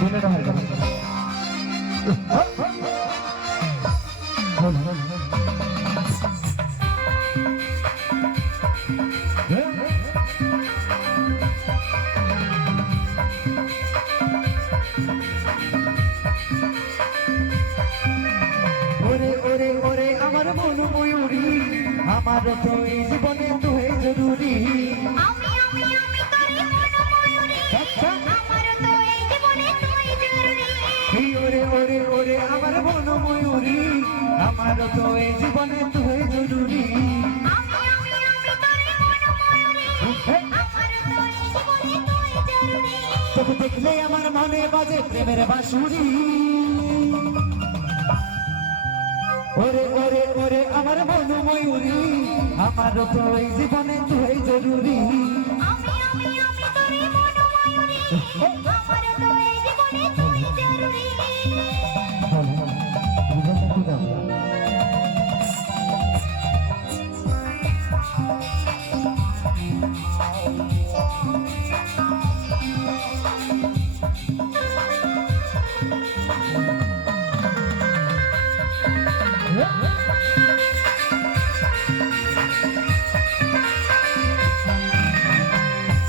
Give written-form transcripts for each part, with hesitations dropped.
দিনেটা হয় ওরে ওরে ওরে আমার মন ময়ূরী আমার তো এই জীবনে তুই জরুরি আমি তোরে মন ময়ূরী আমার তো এই জীবনে তুই জরুরি ওরে ওরে ওরে আমার মন ময়ূরী আমার তো এই জীবনে তুই জরুরি আমি তোরে মন ময়ূরী আমার তো এই জীবনে তুই জরুরি তোকে দেখলে আমার মনে বাজে প্রেমের বাঁশুরি ওরে ওরে ওরে আমার মন ময়ূরী আমার তো এই জীবনে তুই জরুরি আমি তোরে মন ময়ূরী আমার তো এই জীবনে তুই জরুরি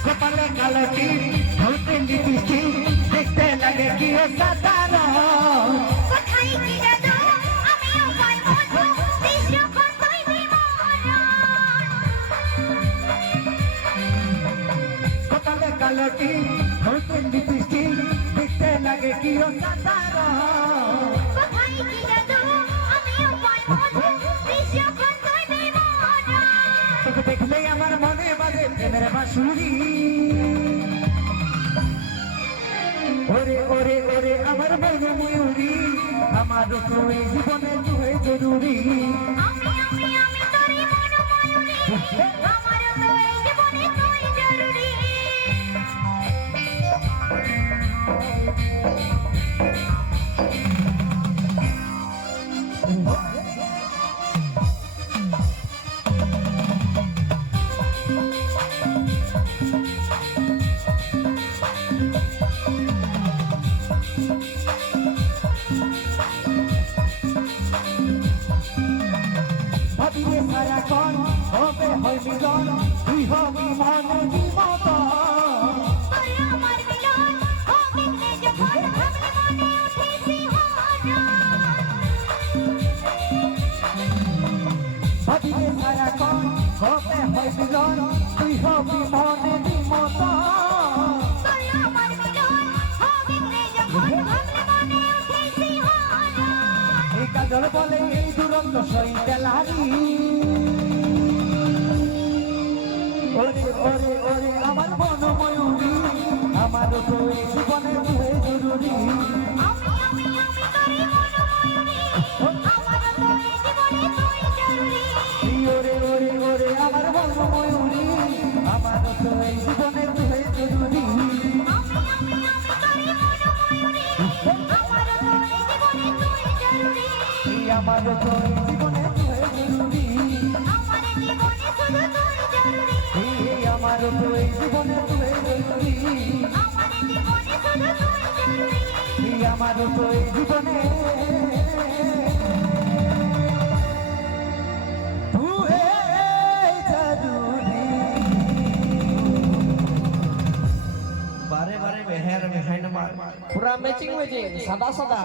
কপালে কালটি হতে লিপিস্টি দেখতে লাগে কি ও সাধারণ কোথায় কি জাদু আমিও পারবো দৃশ্যক্ষণ তুই বিমোহন কপালে কালটি হতে লিপিস্টি দেখতে লাগে কি ও সাধারণ কোথায় কি জাদু আমিও পারবো দৃশ্যক্ষণ তুই বিমোহন তোকে দেখলেই আমার মনে বাজে প্রেমের বাঁশুরি ওরে ওরে ওরে আমার মন ময়ূরী আমার তো এই জীবনে তুই জরুরি আমি তোরে মন ময়ূরী আমার তো এই জীবনে তুই জরুরি ভাবিয়ে সারাক্ষণ হবে হয় মিলন তুই হবি মনে জীবত তোরে আমার মিলন হবে নে যখন ভাবলে মনে ওঠে শিহরণ ভাবিয়ে সারাক্ষণ হবে হয় মিলন তুই হবি মনে জীবত তোরে আমার মিলন হবে নে যখন ভাবলে মনে ওঠে শিহরণ এই কাজল বলে এই দুরন্ত সইতে লাগি ওরে ওরে ওরে আমার মন ময়ূরী আমার তো এই জীবনে তুই জরুরি আমি তোরে মন ময়ূরী আমার তো এই জীবনে তুই জরুরি ওরে ওরে ওরে আমার মন ময়ূরী আমার তো এই জীবনে তুই জরুরি আমি তোরে মন ময়ূরী আমার তো এই জীবনে তুই জরুরি আমার তো এই জীবনে তুই জরুরি আমার জীবনে শুধু তুই জরুরি আমার তো এই জীবনে তুই জরুরি আমার জীবনে শুধু তুই জরুরি আমার তো এই জীবনে बारे बारे मेहर मेहन मार पूरा मैचिंग मैचिंग सदा सदा